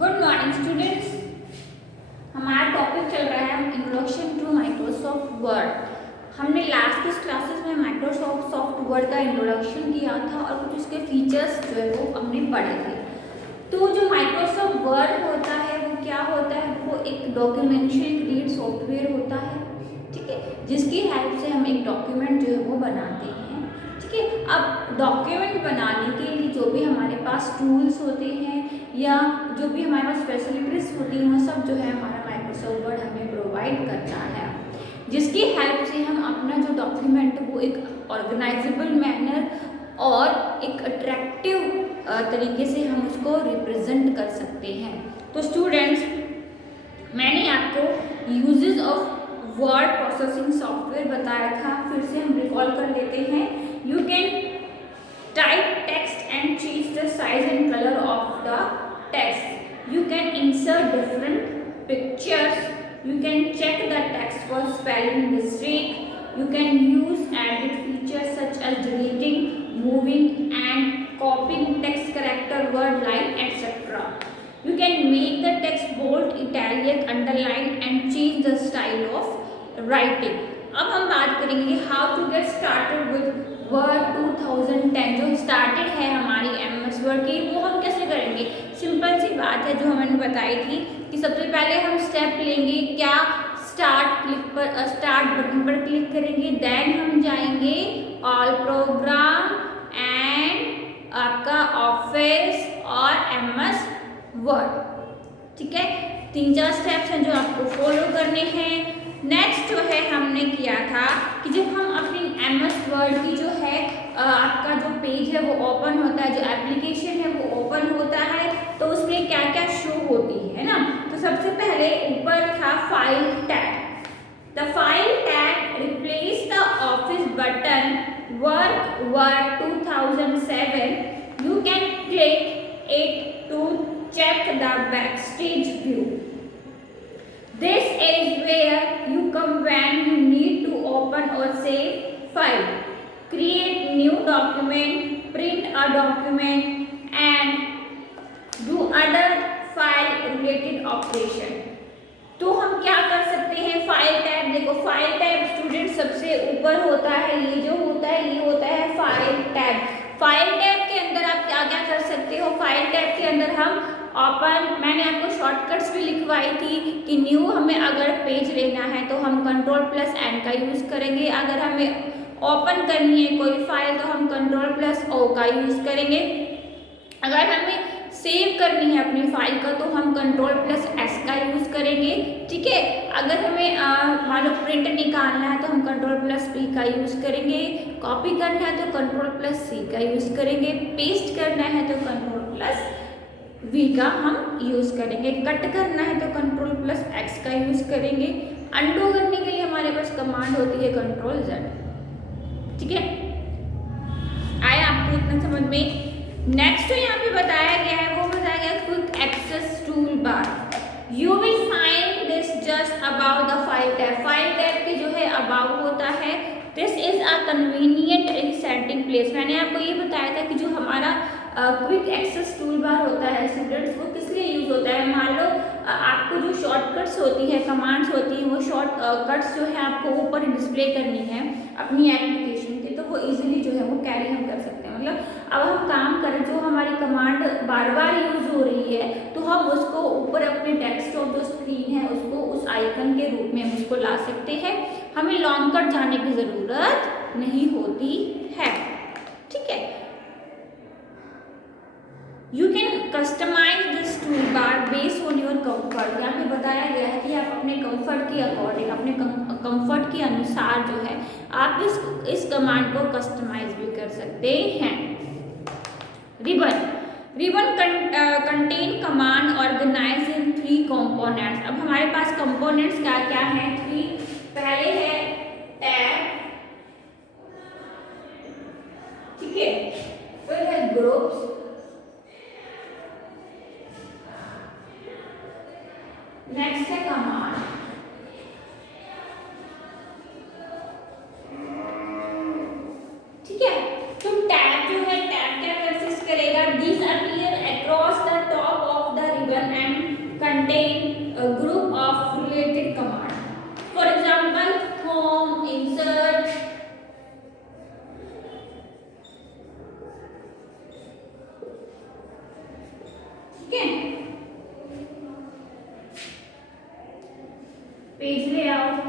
Good morning students. हमारा topic चल रहा है इंट्रोडक्शन टू माइक्रोसॉफ्ट वर्ड। हमने लास्ट क्लासेस में माइक्रोसॉफ्ट वर्ड का इंट्रोडक्शन किया था और कुछ उसके फीचर्स जो है वो हमने पढ़े थे। तो जो माइक्रोसॉफ्ट वर्ड होता है वो क्या होता है, वो एक डॉक्यूमेंट्री क्रिएट सॉफ्टवेयर होता है, ठीक है, जिसकी हेल्प से हम एक डॉक्यूमेंट जो है वो बनाते हैं। ठीक है, अब डॉक्यूमेंट बनाने के लिए जो भी हमारे पास टूल्स होते हैं या जो भी हमारे पास फैसिलिटीज होती हैं वो सब जो है हमारा माइक्रोसॉफ्ट वर्ड हमें प्रोवाइड करता है, जिसकी हेल्प से हम अपना जो डॉक्यूमेंट वो एक ऑर्गेनाइजेबल मैनर और एक अट्रैक्टिव तरीके से हम उसको रिप्रेजेंट कर सकते हैं। तो स्टूडेंट्स, मैंने आपको uses of word processing software बताया था, फिर से हम रिकॉल कर लेते हैं। You can type text and change the size and colour of the text. You can insert different pictures. You can check the text for spelling mistake. You can use edit features such as deleting, moving and copying text, character, word, line, etc. You can make the text bold, italic, underline and change the style of writing. अब हम बात करेंगे how to get started with word 2010 जो started है हमारी MS word की, वो हम कैसे करेंगे। सिंपल सी बात है जो हमने बताई थी कि सबसे पहले हम स्टेप लेंगे, क्या, स्टार्ट बटन पर क्लिक करेंगे, देन हम जाएंगे ऑल प्रोग्राम एंड आपका ऑफिस और MS वर्ड। ठीक है, 3-4 स्टेप्स हैं जो आपको फॉलो करने हैं। नेक्स्ट जो है हमने किया था कि जब हम अपनी MS वर्ड की जो है आपका जो पेज है वो ओपन होता है, जो एप्लीकेशन है वो ओपन होता है, तो उसमें क्या क्या शो होती है ना। तो सबसे पहले ऊपर था file tab. The file tab replace the office button Word 2007। You can click it to check the backstage view. This is where you come when you need to open or save file, create new document, print a document and do other file related operation. तो हम क्या कर सकते हैं, file tab, देखो file tab student सबसे ऊपर होता है, ये जो होता है ये होता है फाइल टैब। फाइल टैब के अंदर आप क्या क्या कर सकते हो, फाइल टैब के अंदर हम ओपन, मैंने आपको शॉर्टकट्स भी लिखवाई थी कि न्यू हमें अगर पेज लेना है तो हम Ctrl+N का यूज़ करेंगे, अगर हमें ओपन करनी है कोई फाइल तो हम Ctrl+O का यूज़ करेंगे, अगर हमें सेव करनी है अपनी फाइल का तो हम Ctrl+S का यूज़ करेंगे। ठीक है, अगर हमें मान लो प्रिंट निकालना है तो हम Ctrl+P का यूज़ करेंगे, कॉपी करना है तो Ctrl+C का यूज़ करेंगे, पेस्ट करना है तो Ctrl+V का हम यूज़ करेंगे, कट करना है तो Ctrl+X का यूज़ करेंगे, अंडू करने के लिए हमारे पास कमांड होती है Ctrl+Z। ठीक है, आया आपको इतना समझ में। नेक्स्ट जो यहाँ पे बताया गया है वो बताया गया quick access tool bar. You will find this just about the file tab. File tab की जो है अबाउट होता है, this is a convenient resetting place. मैंने आपको ये बताया था कि जो हमारा क्विक एक्सेस टूल बार होता है स्टूडेंट्स, वो किस लिए यूज होता है। मान लो आपको जो शॉर्टकट्स होती है, कमांड्स होती हैं, वो शॉर्टकट्स जो है आपको ऊपर डिस्प्ले करनी है अपनी एप्लीकेशन के, तो वो इजीली जो है वो कैरी हम कर सकते हैं। मतलब अब हम काम करें, जो हमारी कमांड बार बार यूज हो रही है तो हम उसको ऊपर अपने डेस्कटॉप जो स्क्रीन है उसको उस आइकन के रूप में हम उसको ला सकते हैं, हमें लॉन्ग कट जाने की ज़रूरत नहीं होती है। ठीक है, you can customise this tool bar based on your comfort. यहाँ पे बताया गया है कि आप अपने कंफर्ट के अकॉर्डिंग, अपने कंफर्ट के अनुसार जो है आप इस कमांड को कस्टमाइज भी कर सकते हैं। रिबन कंटेन कमांड ऑर्गेनाइज इन 3 कंपोनेंट्स। अब हमारे पास कंपोनेंट्स क्या क्या हैं, 3। पहले है टैब, ठीक है, फिर है ग्रुप्स, नेक्स्ट है कमांड। ठीक है, तो टैब जो है, टैब क्या कंसिस्ट करेगा, this appear across the top of the ribbon and contain a group of related commands. For example, home, insert, okay, page layout,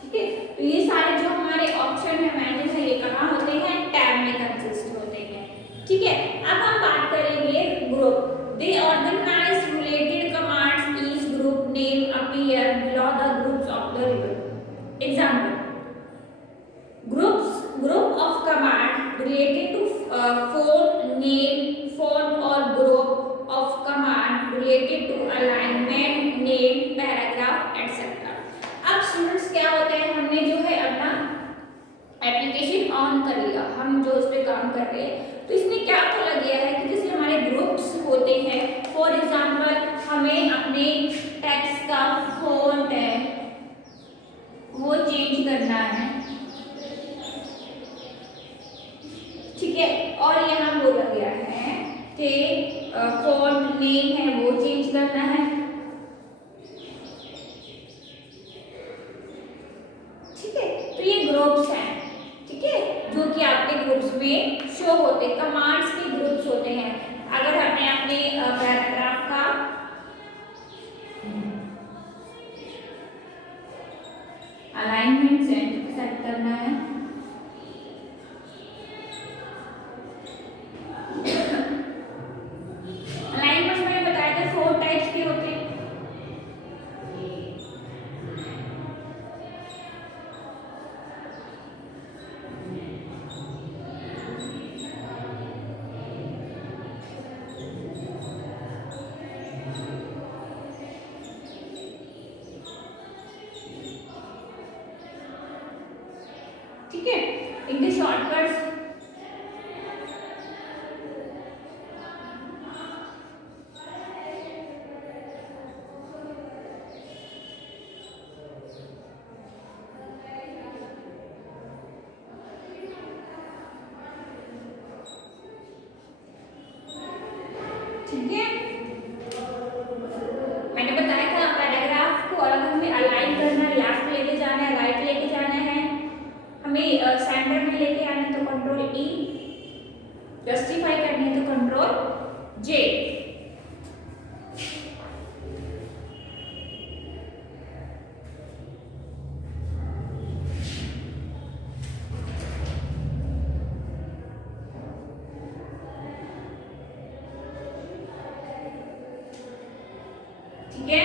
ठीक है। तो ये सारे जो हमारे ऑप्शन है मैंने जो ये कहाँ होते हैं, टैब में कंसिस्ट होते हैं, ठीक है। अब हम बात करेंगे group. They organise related commands, each group name appear below the groups of the ribbon. Example, group of command related to phone name, phone or group of command related to alignment name, paragraph etc. अब students क्या होता है, हमने जो है अपना application on कर लिया, हम जो उस पर काम कर रहे हैं, तो इसमें क्या बोला गया है कि जैसे हमारे ग्रुप्स होते हैं, फॉर एग्जांपल हमें अपने टेक्स्ट का फॉन्ट है वो चेंज करना है, ठीक है। और यहाँ बोला गया है कि फॉन्ट नेम है वो चेंज करना है, ठीक है। तो ये ग्रुप्स हैं, ठीक है, जो कि आपके ग्रुप्स में शो होते, कमांड्स के ग्रुप्स होते हैं। अगर हमें अपने पैराग्राफ का अलाइनमेंट सेट करना है, ठीक है। इनके शॉर्टकट्स ठीक है, मैंने बताया था पैराग्राफ को अगर हमें अलाइन करना है, लेफ्ट लेके जाना है, राइट लेके जाना है, हमें सेंटर में लेके आना है तो कंट्रोल ई, जस्टिफाई करनी है तो कंट्रोल जे, ठीक है।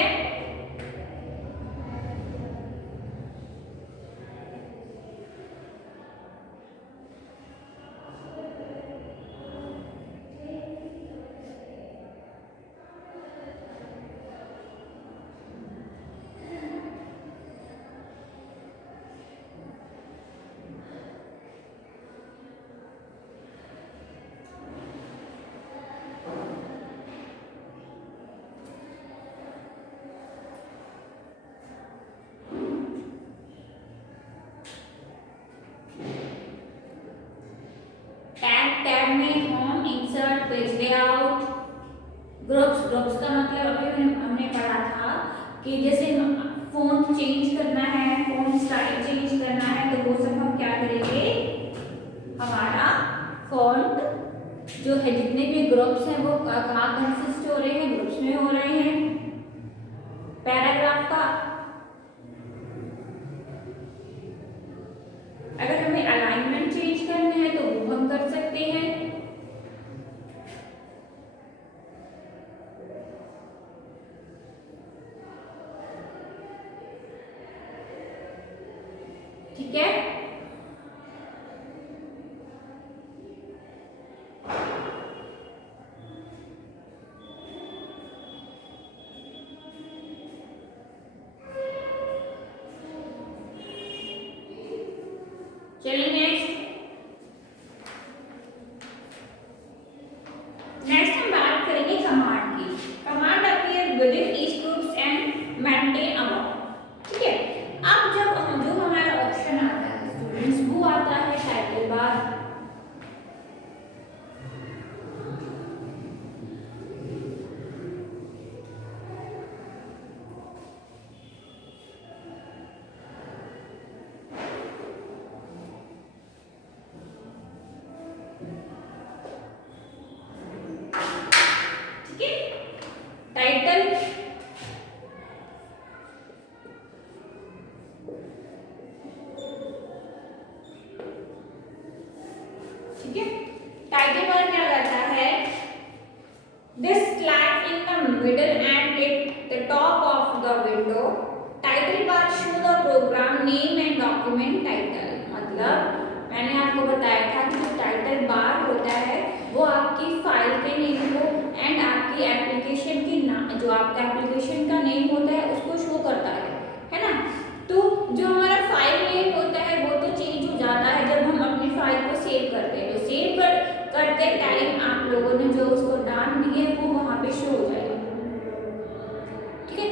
टैब में home, insert, page layout, groups का मतलब अभी हमने पढ़ा था कि जैसे फोन चेंज करना है, फोन स्टाइल चेंज करना है, तो वो सब हम क्या करेंगे, हमारा फॉन्ट जो है जितने भी ग्रुप्स हैं वो कहाँ कंसिस्ट हो रहे हैं, ग्रुप्स में हो रहे हैं। पैराग्राफ का अगर हमें अलाइनमेंट चेंज करना है तो वो हम कर सकते हैं, ठीक है। टाइटल, ठीक है। टाइटल बार क्या करता है, this slat in the middle and at the top of the window, title bar show the program name and document title. मतलब मैंने आपको बताया था कि जो टाइटल बार होता है वो आपकी फाइल के नेम को एंड आपकी एप्लीकेशन की जो आपका एप्लीकेशन का नेम होता है उसको शो करता है ना। तो जो हमारा फाइल नेम होता है वो तो चेंज हो जाता है जब हम अपनी फाइल को सेव करते हैं। तो सेव करते टाइम आप लोगों ने जो उसको नाम दिए वो वहाँ पे शो हो जाएगा, ठीक है।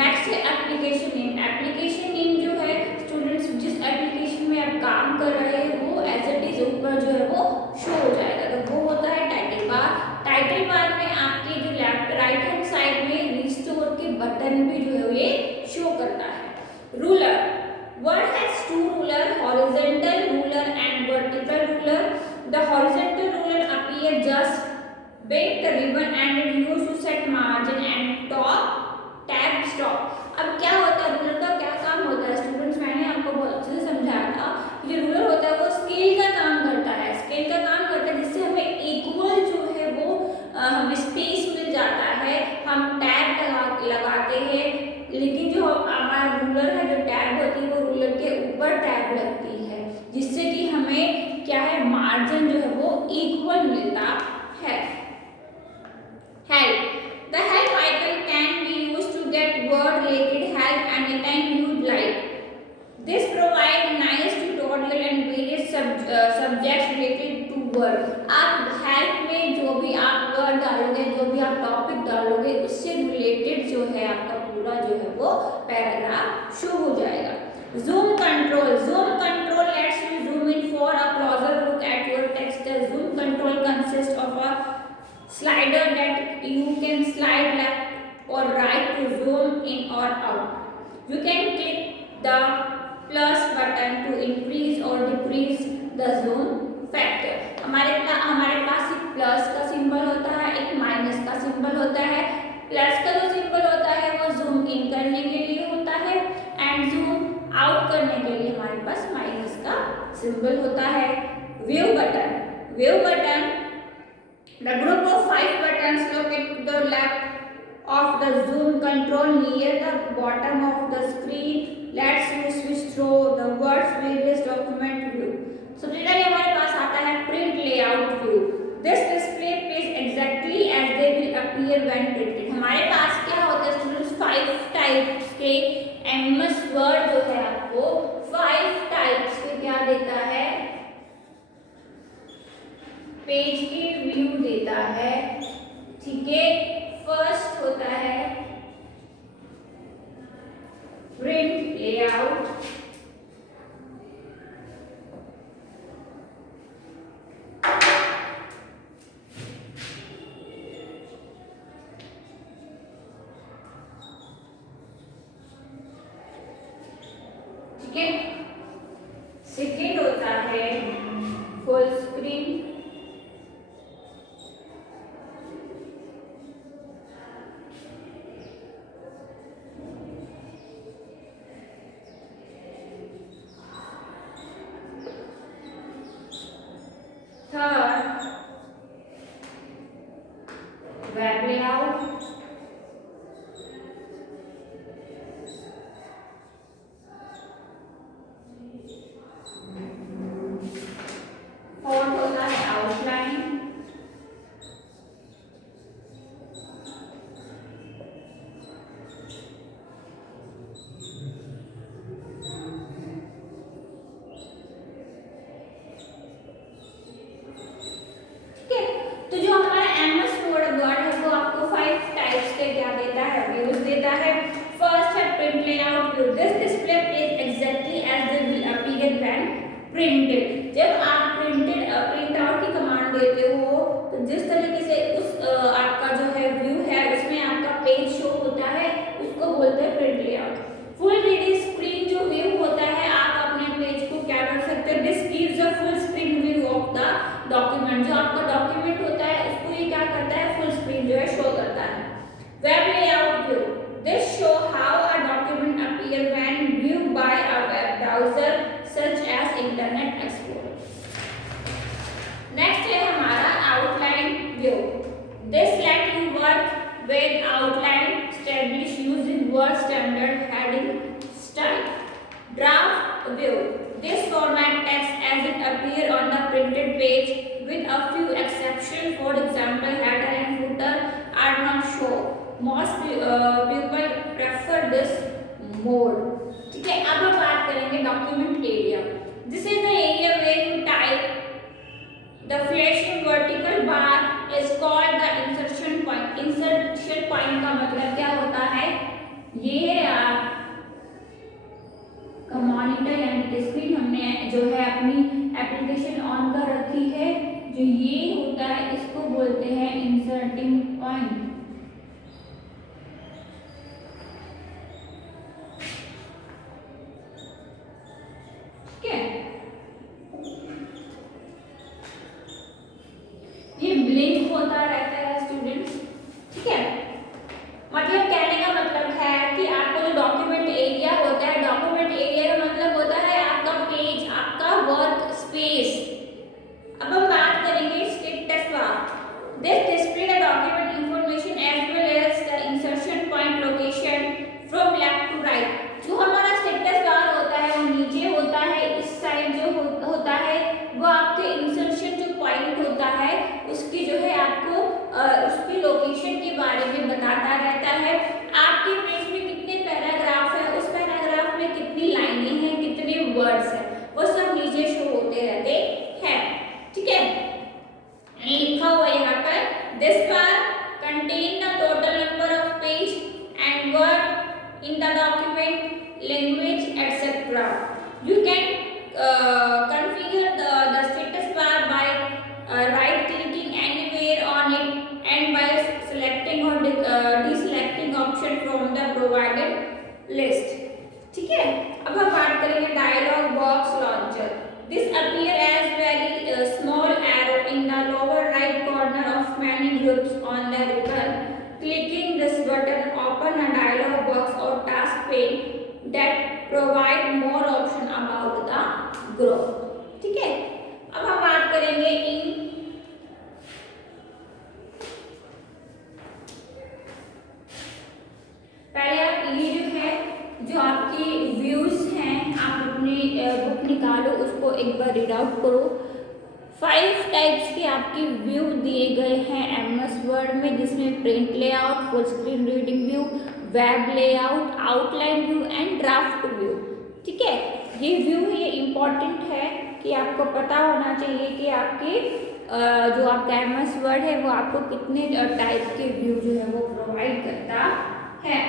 नेक्स्ट है एप्लीकेशन नेम। एप्लीकेशन नेम जो है स्टूडेंट्स जिस एप्लीकेशन में आप काम कर रहे हैं वो एज इट इज ऊपर जो है वो शो हो जाएगा, तो वो होता है टाइटल बार। टाइटल बार में आपके जो लेफ्ट राइट हैंड साइड में रिस्टोर के बटन भी जो है ये शो करता है। Ruler, Word has two ruler, horizontal ruler and vertical ruler. The horizontal ruler appear just bend the ribbon and it used to set margin and top tab stop। अब क्या होता है रूलर का क्या काम होता है स्टूडेंट्स, मैंने आपको बहुत अच्छे से समझाया था कि जो रूलर होता है वो स्केल का काम करता है। स्केल का काम करता है जिससे हमें इक्वल जो है वो हमें स्पेस मिल जाता है, हम टैब लगाते हैं। लेकिन जो हमारा रूलर है, जो टैब होती है वो रूलर के ऊपर टैब लगती है जिससे कि हमें क्या है मार्जिन जो है वो इक्वल मिलता है। Help, the help icon can be used to get word related help anytime you'd like. This provides nice tutorial and various subjects related to word। आप help में जो भी आप word डालोगे, जो भी आप टॉपिक डालोगे उससे रिलेटेड जो है आपका पूरा जो है वो पैराग्राफ शो हो जाएगा। Zoom control, zoom control lets you zoom in for a closer look at your text। The zoom control consists of a slider that you can slide left or right to zoom in or out। You can click the plus button to increase or decrease the zoom factor। हमारे पास एक plus का symbol होता है, एक minus का symbol होता है। Plus का जो सिंबल होता है वो जूम इन करने के लिए होता है एंड जूम आउट करने के लिए हमारे पास माइनस का सिंबल होता है। View button, view button, the group of 5 buttons located to the left of the zoom control near the bottom of the screen lets you switch through the words various document view। सबसे पहले हमारे पास आता है print layout view। This display page exactly as they will appear when printed। हमारे पास क्या होता है students 5 types के MS Word जो है आपको 5 टाइप्स के क्या देता है, पेज की व्यू देता है, ठीक है। फर्स्ट होता है प्रिंट लेआउट, ठीक है। सेकेंड होता है full screen, third web layout, fourth होता है आउटलाइन, तो जो हमारा MS Word है वो आपको 5 टाइप्स के क्या देता है, व्यूज देता है। फर्स्ट है print layout view. This display page exactly as they will appear when printed. जब आप प्रिंट आउट की कमांड देते हो तो जिस तरीके से उस आपका जो है व्यू है उसमें आपका पेज शो होता है उसको बोलते हैं print layout. Full 3D screen जो व्यू होता है आप अपने पेज को क्या कर सकते हो, this gives a full screen view of the document. जो आपका डॉक्यूमेंट होता है उसको ये क्या करता है, फुल स्क्रीन जो है शो करता है। Web oriented page with a few exceptions. For example, header and footer are not shown. Most people prefer this mode. ठीक है, अब हम बात करेंगे document area. This is the area where you type. The flashing vertical bar is called the insertion point. Insertion point का मतलब क्या होता है? ये है आपका मॉनिटर यानी कि स्क्रीन. हमने जो है अपनी एप्लीकेशन ऑन कर रखी है. जो ये होता है इसको बोलते हैं इंसर्टिंग पॉइंट. ठीक है, ये ब्लिंक होता रहता है स्टूडेंट्स. ठीक है, मतलब कहने का मतलब है कि आपको जो डॉक्यूमेंट एरिया होता है, डॉक्यूमेंट एरिया का मतलब होता है आपका पेज, आपका वर्क स्पेस. अब हम बात करेंगे status bar. This display the document information as well as the insertion point location from left to right. जो हमारा स्टेटस बार होता है वो नीचे होता है. इस साइड जो होता है वो आपके इंसर्शन जो पॉइंट होता है उसकी जो है आपको उसकी लोकेशन के बारे में बताता रहता है. आपके पेज में कितने पैराग्राफ है, उस पैराग्राफ में कितनी लाइनें हैं, कितने वर्ड्स हैं, वो सब नीचे शो होते रहते हैं. ठीक है, लिखा हुआ यहाँ पर this bar contain the total number of page and word in the document, language etcetera. You can configure the status bar by right clicking anywhere on it and by selecting or deselecting option from the provided list. ठीक है, अब हम बात करेंगे dialog box launcher. This appear as very small arrow in the lower right corner of many groups on the ribbon. Clicking this button open a dialog box or task pane that provide more option about the group. ठीक है, अब हम बात करेंगे इन पहले आप ये जो है जो आपकी व्यूज हैं आप अपनी बुक निकालो, उसको एक बार रीड आउट करो. 5 टाइप्स के आपकी व्यू दिए गए हैं MS वर्ड में, जिसमें print layout, full screen reading view, web layout, outline view and draft view. ठीक है, ये व्यू ये इम्पॉर्टेंट है कि आपको पता होना चाहिए कि आपके जो आपका MS वर्ड है वो आपको कितने टाइप के व्यू जो है वो प्रोवाइड करता है.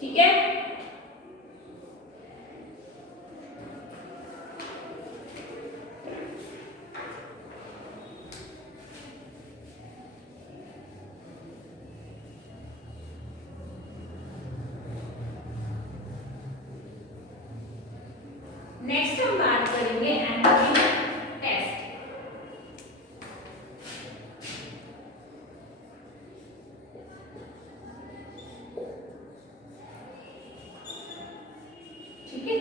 ठीक है, नेक्स्ट हम बात करेंगे एनिमेशन टेक्स्ट. ठीक है,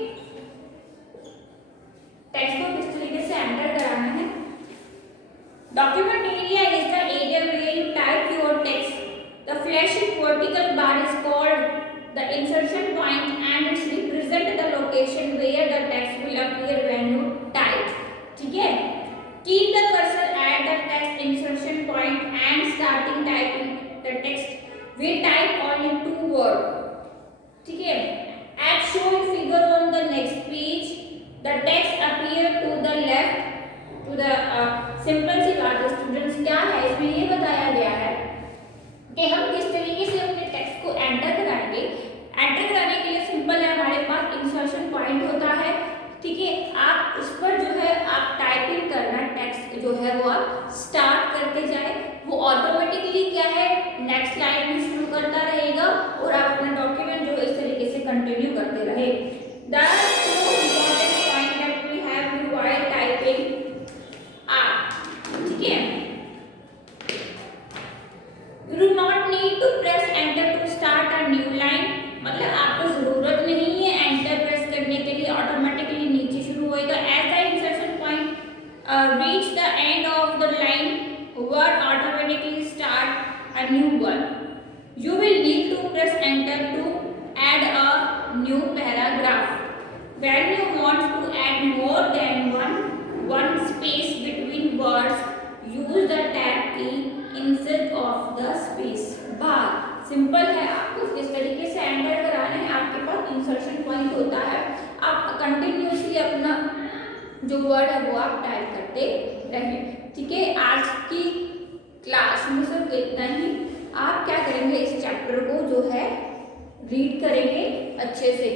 टेक्स्ट को किस तरीके से एंटर कराना है. Document area is the area where you type your text. The flashing vertical bar is called the insertion point and it represent the location where the text will appear when you type. ठीक है, keep the cursor at the text insertion point and starting typing the text. We type only 2 words. ठीक है, as shown figure on the next page, the text appear to the left to the simple सी बात है students. क्या है इसमें ये बताया गया है कि हम किस तरीके से अपने टेक्स्ट को एंटर कराएंगे. एंटर कराने के लिए सिंपल है, हमारे पास इंसर्शन पॉइंट होता है. ठीक है, आप उस पर जो है आप टाइपिंग करना टेक्स्ट जो है वो आप स्टार्ट करते जाए, वो ऑटोमेटिकली क्या है नेक्स्ट लाइन में शुरू करता रहेगा और आप अपना डॉक्यूमेंट जो है इस तरीके से कंटिन्यू करते रहे। The important point that we have you while typing are, ठीक है। You do not need to press enter to start a new line, मतलब आपको जरूरत नहीं है एंटर प्रेस करने के लिए, ऑटोमेटिकली नीचे शुरू होएगा। As the insertion point reach the end of the line, word automatically start a new one. You will need to press enter to add a new paragraph. When you want to add more than one space between words, use the tab key instead of the space bar. Simple है, आपको इस तरीके से enter कराना है। आपके पास insertion point होता है, आप कंटिन्यूसली अपना जो वर्ड है वो आप टाइप करते रहें, ठीक है। आज की क्लास में सिर्फ इतना ही। आप क्या करेंगे, इस चैप्टर को जो है रीड करेंगे अच्छे से।